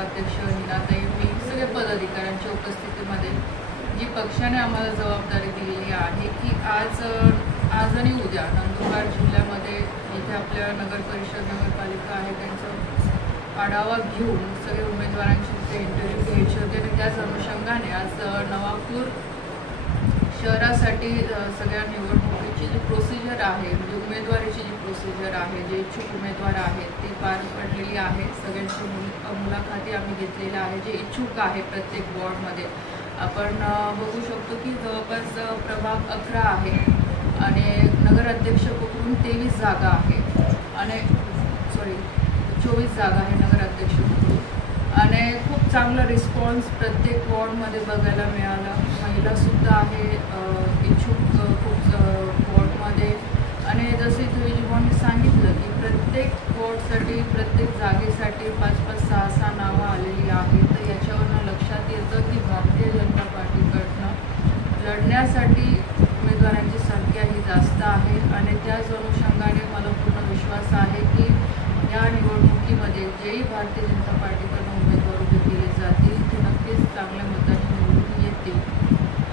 नगराध्यक्ष नीनाताई मी सगळे पदाधिकाऱ्यांच्या उपस्थितीमध्ये जी पक्षाने आम्हाला जबाबदारी दिलेली आहे की आज आणि उद्या नंदुरबार जिल्ह्यामध्ये इथे आपल्या नगर परिषद नगरपालिका आहे त्यांचं आढावा घेऊन सगळे उमेदवारांची ते इंटरव्ह्यू घ्यायचे होते आणि त्याच अनुषंगाने आज नवापूर शहरासाठी सगळ्या निवडणुकीची जी प्रोसिजर आहे म्हणजे उमेदवारीची जी प्रोसिजर आहे जे इच्छुक उमेदवार आहेत ती पार पडलेली आहे। सगळ्यांची मुलाखती आम्ही घेतलेल्या आहे जे इच्छुक आहे प्रत्येक वॉर्डमध्ये आपण बघू शकतो की जवळपास प्रभाग 11 आहे आणि नगराध्यक्ष पकडून 23 जागा आहे आणि 24 जागा आहे नगराध्यक्ष पकडून आणि खूप चांगला रिस्पॉन्स प्रत्येक वॉर्डमध्ये बघायला मिळाला। महिलासुद्धा आहे इच्छुक खूप वॉर्डमध्ये आणि जसे तुझी सांगितलं की प्रत्येक वॉर्डसाठी प्रत्येक जागेसाठी 5-5, 6-6 नावं आलेली आहेत। तर याच्यावरनं लक्षात येतं की भारतीय जनता पार्टीकडनं लढण्यासाठी उमेदवारांची संख्या ही जास्त आहे आणि त्याच अनुषंगाने मला पूर्ण विश्वास आहे की या निवडणुकीमध्ये जेही भारतीय जनता पार्टीकडून उमेदवार उभे केले जातील ते नक्कीच चांगल्या मताने निवडून येतील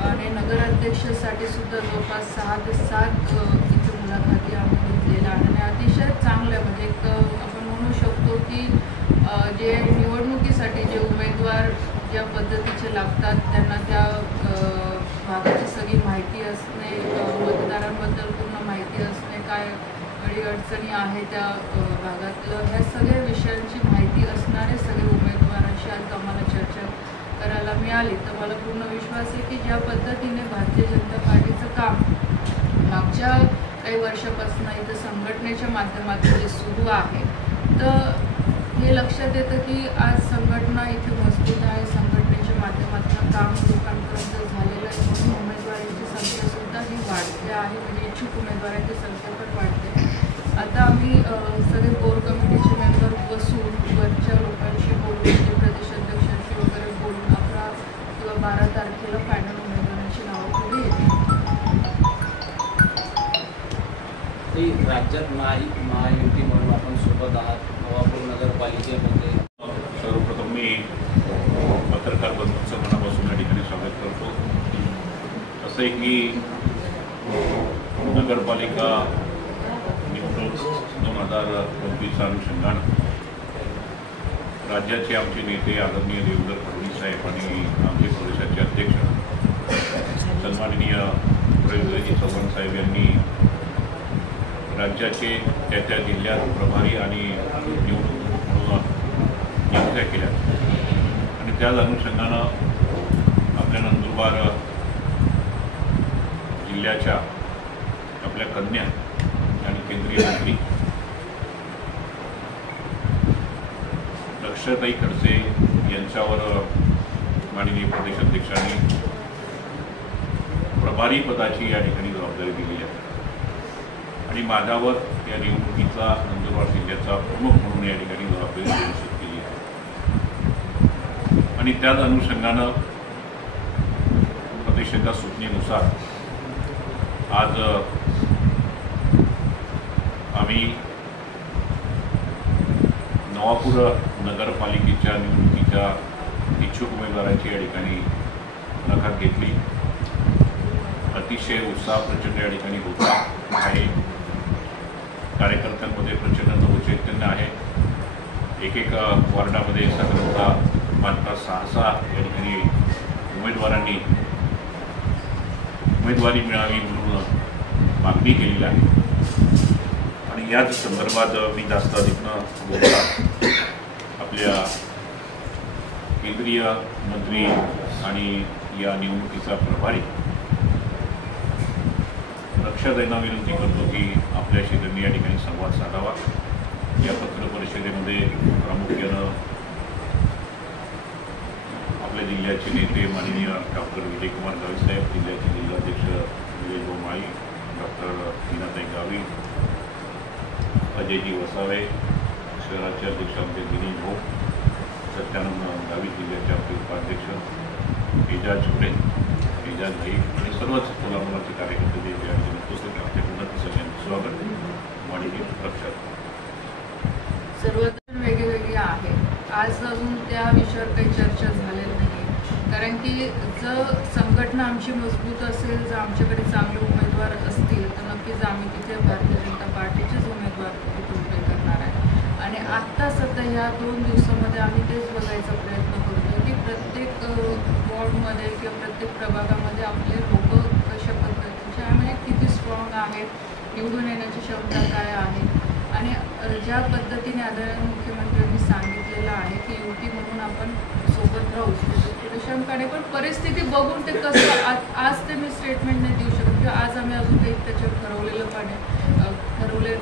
आणि नगराध्यक्षासाठी सुद्धा जवळपास 6 ते 7 इथे मुलाखती आम्ही घेतलेल्या आहे आणि अतिशय चांगलं म्हणजे एक आपण म्हणू शकतो की जे निवडणुकीसाठी जे उमेदवार ज्या पद्धतीचे लागतात त्यांना त्या भागाची सगळी माहिती असणे मतदारांबद्दल पूर्ण माहिती असणे काय अडचणी आहे त्या भागातलं ह्या सगळ्या विषयांची माहिती असणारे सगळे उमेदवारांशी आज आम्हाला चर्चा करायला मिळाली। तर मला पूर्ण विश्वास आहे की ज्या पद्धतीने भारतीय जनता पार्टीचं काम मागच्या काही वर्षापासून इथं संघटनेच्या माध्यमातून जे सुरू आहे तर हे लक्षात येतं की आज संघटना इथे मजबूत आहे। संघटनेच्या माध्यमातून काम लोकांपर्यंत झालेलं आहे म्हणून उमेदवारांची संख्यासुद्धा ही वाढते आहे म्हणजे इच्छुक उमेदवारांची संख्या पण वाढते। आता आम्ही सगळे कोर कमिटीचे मेंबर बसून वरच्या लोकांशी बोलून जे प्रदेशाध्यक्षांशी वगैरे बोलून 11 किंवा 12 तारखेला फायनल उमेदवारांची नावं पुढे येतील। राज्यात महायुती म्हणून आपण सोबत आहात नवापूर नगरपालिकेमध्ये। सर्वप्रथम मी पत्रकार बंधूंचं मनापासून या ठिकाणी स्वागत करतो। असं आहे की नगरपालिका निवडणूक 2024 अनुषंगानं राज्याचे आमचे नेते आदरणीय देवेंद्र फडणवीस साहेब आणि आमचे प्रदेशाचे अध्यक्ष सन्माननीय प्रवीणजी चव्हाण साहेब यांनी राज्याचे त्या जिल्ह्यात प्रभारी आणि निवडणूक म्हणून नियुक्त्या केल्या आणि त्याच अनुषंगानं आपल्या नंदुरबार जिल्ह्याच्या आपल्या कन्या आणि केंद्रीय मंत्री लक्षताई खडसे यांच्यावर माननीय प्रदेशाध्यक्षांनी प्रभारी पदाची या ठिकाणी जबाबदारी दिली आहे आणि माझ्यावर या निवडणुकीचा नंदुरबार जिल्ह्याचा प्रमुख म्हणून या ठिकाणी जबाबदारी निश्चित केली आहे आणि त्याच अनुषंगानं प्रदेशाच्या सूचनेनुसार आज आम्ही नवापूर नगरपालिकेच्या निवडणुकीच्या इच्छुक उमेदवारांची या ठिकाणी मुलाखत घेतली। अतिशय उत्साह प्रचंड या ठिकाणी होता आहे। कार्यकर्त्यांमध्ये प्रचंड नवचैतन्य आहे। एक वार्डामध्ये साधारणतः 5-6 या ठिकाणी उमेदवारांनी उमेदवारी मिळावी म्हणून मागणी केलेली आहे आणि याच संदर्भात मी जास्त अधिक न बोलता आपल्या केंद्रीय मंत्री आणि या निवडणुकीचा प्रभारी लक्षाताईंना विनंती करतो की आपल्याशी त्यांनी या ठिकाणी संवाद साधावा। या पत्र परिषदेमध्ये प्रामुख्यानं आपल्या जिल्ह्याचे नेते माननीय डॉक्टर विजयकुमार गावी साहेब, जिल्ह्याचे जिल्हाध्यक्ष विजय गोमाळी, डॉक्टर नीनाताई गावी, अजयजी वसावे, शहराचे अध्यक्ष आमचे दिनेश भाऊ, सत्यानंद गावी, जिल्ह्याचे आपले उपाध्यक्ष एजाज छोटे, एजाज भाई आणि सर्वच कोल्हापुराचे कार्यकर्ते जे या ठिकाणी उपस्थित आपल्याकडून सगळ्यांचं स्वागत। माननीय लक्षात सर्वजण वेगवेगळी आहे। आज अजून त्या विषयावर काही चर्चा झालेली नाही आहे. कारण की जर संघटना आमची मजबूत असेल, जर आमच्याकडे चांगले उमेदवार असतील तर नक्कीच आम्ही तिथे भारतीय जनता पार्टीचेच उमेदवार तिथे उभे करणार आहे. आणि आत्ता सध्या ह्या 2 दिवसामध्ये आम्ही तेच बघायचा प्रयत्न करतो की प्रत्येक वॉर्डमध्ये किंवा प्रत्येक प्रभागामध्ये आपले लोक कशा पद्धतीचे आहे, म्हणजे किती स्ट्रॉंग आहेत, निवडून येण्याची क्षमता काय आहे. आणि ज्या पद्धतीने आदरणीय मुख्यमंत्र्यांनी सांगितलेलं आहे की युती म्हणून आपण सोबत राहू, थोडे शंकाने पण परिस्थिती बघून ते कसं आज ते मी स्टेटमेंट नाही देऊ शकत किंवा आज आम्ही अजून काही त्याच्यावर ठरवलेलं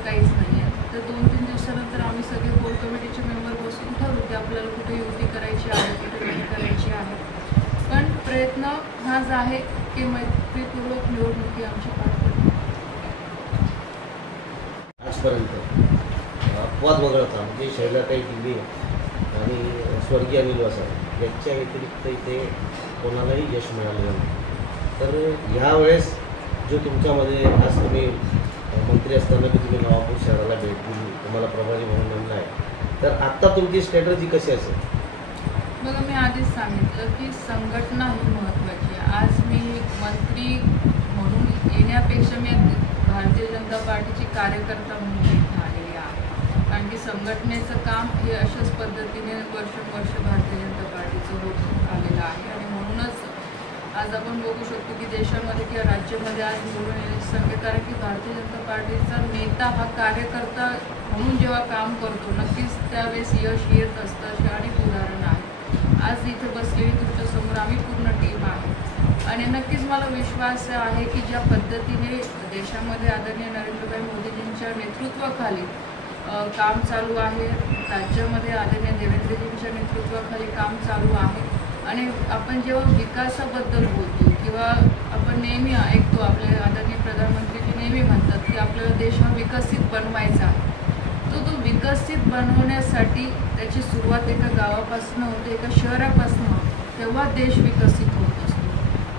काहीच नाही आहे. तर 2-3 दिवसानंतर आम्ही सगळे कोर कमिटीचे मेंबर बसून ठरवू की आपल्याला कुठे युती करायची आहे, कुठे नाही करायची आहे. पण प्रयत्न हाच आहे की मैत्रीपूर्वक निवडणुकी आमची पार पडली. आजपर्यंत अपवाद वगळता म्हणजे शैलाताई टिंबे आणि स्वर्गीय अनिल वसावे यांच्या व्यतिरिक्त इथे कोणालाही यश मिळालेलं नाही. तर ह्यावेळेस जो तुमच्यामध्ये आज तुम्ही मंत्री असताना की तुम्ही नवापूर शहराला भेट दिली, तुम्हाला प्रभारी म्हणून नेमलं आहे, तर आत्ता तुमची स्ट्रॅटर्जी कशी असेल? बघा, मी आधीच सांगितलं की संघटना ही महत्त्वाची आहे. आज मी मंत्री म्हणून येण्यापेक्षा मी भारतीय जनता पार्टीची कार्यकर्ता म्हणून इथे आलेली आहे. कारण की संघटनेचं काम हे अशाच पद्धतीने वर्षोनवर्ष भारतीय जनता पार्टीचं होत आलेलं आहे. आणि म्हणूनच आज आपण बघू शकतो की देशामध्ये किंवा राज्यामध्ये आज निवडून येण्याची संख्या, कारण की भारतीय जनता पार्टीचा नेता हा कार्यकर्ता म्हणून जेव्हा काम करतो नक्कीच त्यावेळेस यश येत असतं. अशी अनेक उदाहरणं आहेत. आज इथे बसलेली तुमच्यासमोर आम्ही पूर्ण टीम आहे. आणि नक्कीच मला विश्वास आहे की ज्या पद्धतीने देशामध्ये आदरणीय नरेंद्रभाई मोदीजींच्या नेतृत्वाखाली काम चालू आहे, राज्यामध्ये आदरणीय देवेंद्रजींच्या नेतृत्वाखाली काम चालू आहे. आणि आपण जेव्हा विकासाबद्दल बोलतो किंवा आपण नेहमी ऐकतो, आपले आदरणीय प्रधानमंत्रीजी नेहमी म्हणतात की आपल्याला देश हा विकसित बनवायचा आहे. तो विकसित बनवण्यासाठी त्याची सुरुवात एका गावापासून होते, एका शहरापासून होते, तेव्हा देश विकसित होत असतो.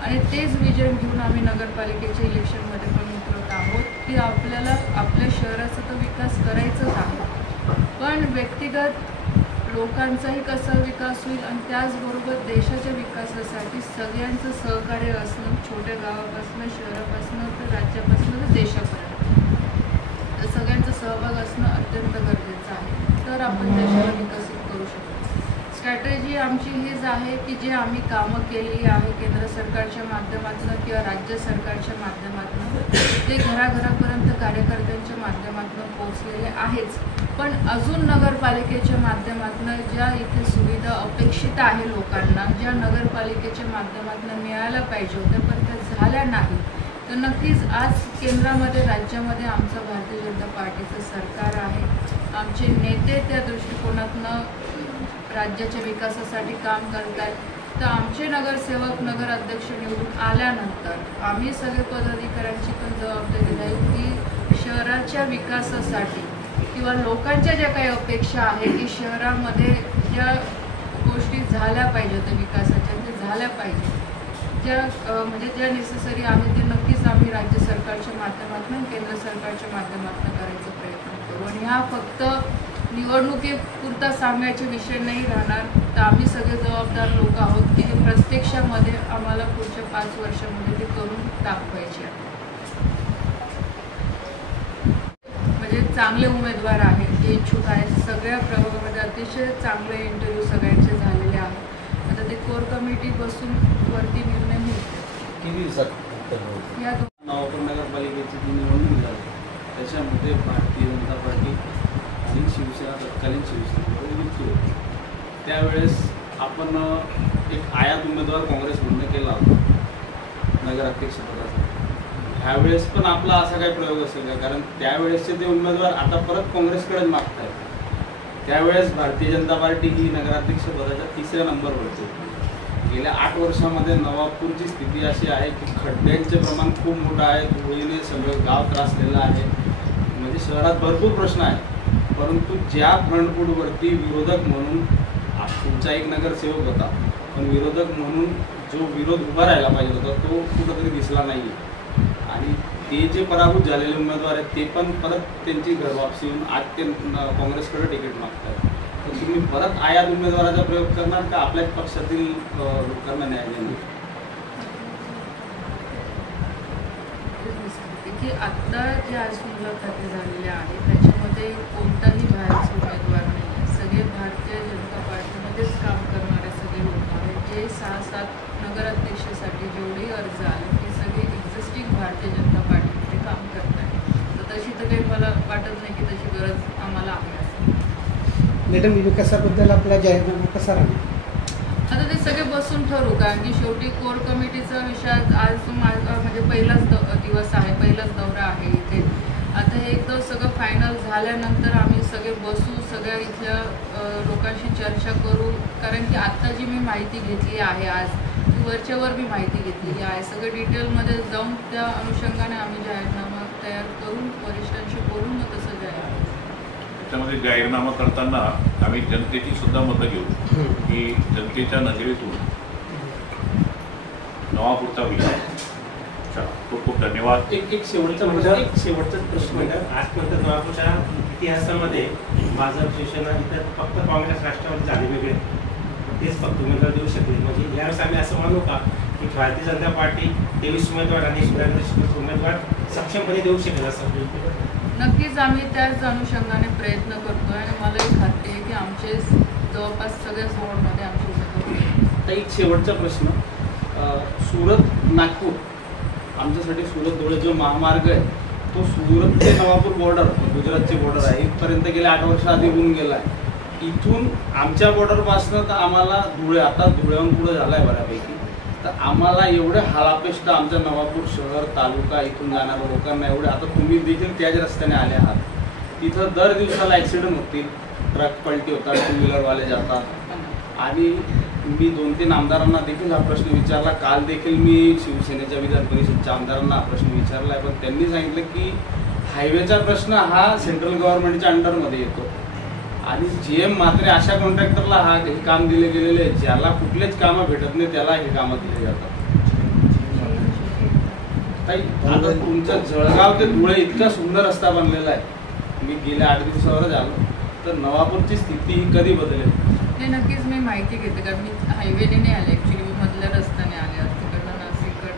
आणि तेच विजन घेऊन आम्ही नगरपालिकेच्या इलेक्शनमध्ये पण उतरत आहोत की आपल्याला आपल्या शहराचा तर विकास करायचाच आहे, पण व्यक्तिगत लोकांचाही कसा विकास होईल आणि त्याचबरोबर देशाच्या विकासासाठी सगळ्यांचं सहकार्य असणं, छोट्या गावापासून शहरापासून तर राज्यापासून तर देशापर्यंत तर सगळ्यांचा सहभाग असणं अत्यंत गरजेचं आहे. तर आपण देशाला विकसित करू शकतो. स्ट्रॅटेजी आमची हीच आहे की जे आम्ही कामं केलेली आहे केंद्र सरकारच्या माध्यमातून किंवा राज्य सरकारच्या माध्यमातून ते घराघरापर्यंत कार्यकर्त्यांच्या माध्यमातून पोहोचलेले आहेच, पण अजून नगरपालिकेच्या माध्यमातून ज्या इथे सुविधा अपेक्षित आहे लोकांना, ज्या नगरपालिकेच्या माध्यमातून मिळायला पाहिजे होत्या पण त्या झाल्या नाही, तर नक्कीच आज केंद्रामध्ये राज्यामध्ये आमचं भारतीय जनता पार्टीचं सरकार आहे. आमचे नेते त्या दृष्टिकोनातनं राज्याच्या विकासासाठी काम करत आहेत. तर आमचे नगरसेवक नगराध्यक्ष निवडून आल्यानंतर आम्ही सगळे पदाधिकाऱ्यांची पण जबाबदारी राहील की शहराच्या विकासासाठी किंवा लोकांच्या ज्या काही अपेक्षा आहे की शहरामध्ये ज्या गोष्टी झाल्या पाहिजेत त्या विकासाच्या ते झाल्या पाहिजे, ज्या म्हणजे ज्या नेसेसरी आहे ते नक्कीच आम्ही राज्य सरकारच्या माध्यमातून केंद्र सरकारच्या माध्यमातून करायचा प्रयत्न करू. आणि हा फक्त निवडणुकीपुरता सांगायचे विषय नाही राहणार, तर आम्ही सगळे जबाबदार लोक आहोत की हे प्रत्यक्षामध्ये आम्हाला पुढच्या 5 वर्षामध्ये ते करून दाखवायचे आहे. म्हणजे चांगले उमेदवार आहेत, जे इच्छुक आहेत, सगळ्या प्रभागामध्ये अतिशय चांगले इंटरव्ह्यू सगळ्यांचे झालेले आहेत. आता ते कोर कमिटी बसून वरती निर्णय घेतले. किती दिवसात या नवापूर नगरपालिकेची जी निवडणूक झाली त्याच्यामध्ये भारतीय जनता पार्टी आणि शिवसेना तत्कालीन शिवसेनेवर युती होती. त्यावेळेस आपण एक आयात उमेदवार काँग्रेसमधून केला होता नगराध्यक्षपदाचा. ह्यावेळेस पण आपला असा काही प्रयोग असेल का? कारण त्यावेळेसचे ते उमेदवार आता परत काँग्रेसकडेच मागत आहेत. त्यावेळेस भारतीय जनता पार्टी ही नगराध्यक्षपदाच्या 3ऱ्या नंबरवर होती. गेल्या 8 वर्षामध्ये नवापूरची स्थिती अशी आहे की खड्ड्यांचे प्रमाण खूप मोठं आहे, धुळीने सगळं गाव त्रासलेलं आहे. म्हणजे शहरात भरपूर प्रश्न आहेत, परंतु ज्या फ्रंटफूटवरती विरोधक म्हणून तुमचा एक नगरसेवक होता, पण विरोधक म्हणून जो विरोध उभा राहायला पाहिजे होता तो कुठंतरी दिसला नाही. आणि ते जे पराभूत झालेले उमेदवार आहेत ते पण परत त्यांची घरवापसी येऊन आज ते काँग्रेसकडे तिकीट मागत आहेत. तर तुम्ही परत आयात उमेदवाराचा प्रयोग करणार का आपल्याच पक्षातील लोकांना न्याय देणार? की आत्ता जे आज मुलाखती झालेल्या आहेत त्याच्यामध्ये कोणताही बाहेरचा उमेदवार नाही आहे. सगळे भारतीय जनता पार्टीमध्येच काम करणारे सगळे लोक आहेत. जे 6-7 नगराध्यक्षासाठी जेवढे अर्ज आले ते सगळे एक्झिस्टिंग भारतीय जनता पार्टीमध्ये काम करत आहेत. तर तशी तर काही मला वाटत नाही की तशी गरज आम्हाला आहे असं. मॅडम, विकासाबद्दल आपला जाहीरनामा कसा राहील? आता ते सगळे बसून ठरवू, कारण की शेवटी कोर कमिटीचा विषय आज म्हणजे पहिलाच दिवस आहे, पहिलाच दौरा आहे इथे. आता हे एकदा सगळं फायनल झाल्यानंतर आम्ही सगळे बसू, सगळ्या इथल्या लोकांशी चर्चा करू. कारण की आत्ता जी मी माहिती घेतली आहे आज ती वरच्यावर मी माहिती घेतलेली आहे. सगळं डिटेलमध्ये जाऊन त्या अनुषंगाने आम्ही जाहीरनामा तयार करून वरिष्ठांशी बोलून मग तसं जाहीर. त्याच्यामध्ये जाहीरनामा करताना आम्ही जनतेची सुद्धा मतं घेऊ की जनतेच्या नजरेतून नवापूरचा विषय. खूप खूप धन्यवाद. एक शेवटचाच प्रश्न म्हणजे आजपर्यंत नवापूरच्या इतिहासामध्ये भाजप शिवसेना इतर फक्त काँग्रेस राष्ट्रवादी झाले वेगळे, तेच फक्त उमेदवार देऊ शकले. म्हणजे यावेळेस आम्ही असं मानू का की भारतीय जनता पार्टी 23 उमेदवार आणि उमेदवार सक्षमपणे देऊ शकेल असं? नक्कीच आम्ही त्याच अनुषंगाने प्रयत्न करतोय आणि मलाही खात्री आहे की आमचे जवळपास सगळ्याच वॉर्डमध्ये आमचे उमेदवार. तर एक शेवटचा प्रश्न, सुरत नागपूर आमच्यासाठी सुरत धुळे जो महामार्ग आहे तो सुरत ते नवापूर बॉर्डर, गुजरातची बॉर्डर आहे, इथपर्यंत गेल्या 8 वर्ष आधी होऊन गेला आहे. इथून आमच्या बॉर्डरपासनं तर आम्हाला धुळे, आता धुळ्याहून पुढे झाला आहे बऱ्यापैकी, तर आम्हाला एवढे हालापेष्ट आमच्या नवापूर शहर तालुका इथून जाणाऱ्या लोकांना एवढे, आता तुम्ही देखील त्याच रस्त्याने आले आहात, तिथं दर दिवसाला ॲक्सिडेंट होतील, ट्रक पलटी होतात, 2 व्हीलरवाले जातात. आणि मी 2-3 आमदारांना देखील हा प्रश्न विचारला. काल देखील मी शिवसेनेच्या विधान परिषदच्या आमदारांना हा प्रश्न विचारला आहे, पण त्यांनी सांगितलं की हायवेचा प्रश्न हा सेंट्रल गव्हर्नमेंटच्या अंडरमध्ये येतो आणि GM मात्र अशा कॉन्ट्रॅक्टरला हे काम दिले गेलेले आहे ज्याला कुठलेच कामं भेटत नाही, त्याला हे कामं दिले जातात. आता तुमचं जळगाव ते धुळे इतका सुंदर रस्ता बनलेला आहे, मी गेल्या 8 दिवसावरच आलो, तर नवापूरची स्थिती ही कधी बदलेल? हे नक्कीच मी माहिती घेते, कारण मी हायवेने नाही आले, ॲक्च्युली मी मधल्या रस्त्याने आले, तिकडनं नाशिककडनं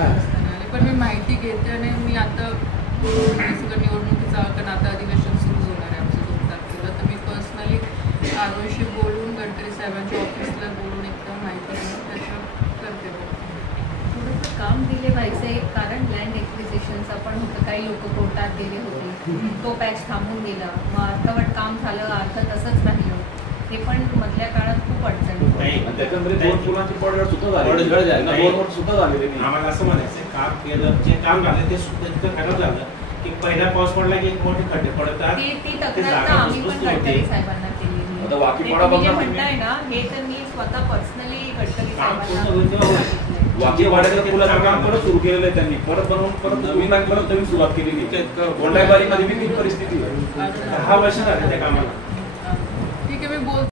रस्त्याने आले. पण मी माहिती घेते आणि मी आता सगळं निवडणुकीचा, कारण आता अधिवेशन सुरू होणार आहे आमचं 2 तारखेला, तर मी पर्सनली आरोशी बोलून गडकरी साहेबांच्या ऑफिसला बोलून एकदम माहिती घेऊन त्याच्यावर करते. थोडंसं काम डिले व्हायचं, कारण लँड एक्विजिशनचं पण होतं, काही लोक कोर्टात गेले होते, तो पॅच थांबून गेला, मग अर्धवट काम झालं, अर्ध तसंच राहिलं. हे पण मधल्या काळात खूप अडचण होती. त्याच्यामध्ये 2 पुलाची पडझड सुद्धा झाली, 2 वर्ष सुद्धा झाली. आम्हाला असं म्हणायचं काम केलं, जे काम झालं ते सुद्धा इतकं खराब झालं की पहिला पाऊस पडला की एक मोठे खड्डे पडतात. ती तक्रार तर आम्ही पण गडकरी साहेबांना केली. तुम्ही जे म्हणताय ना, हे तर मी स्वतः पर्सनली गडकरी साहेबांना वाकीवाड्याच्या पुलाचं काम परत सुरू केलेलं आहे त्यांनी, परत बनवून परत नवीन सुरुवात केलेली. गोंडाईबारीमध्ये ती परिस्थिती आहे. 10 वर्ष झाले त्या कामाला.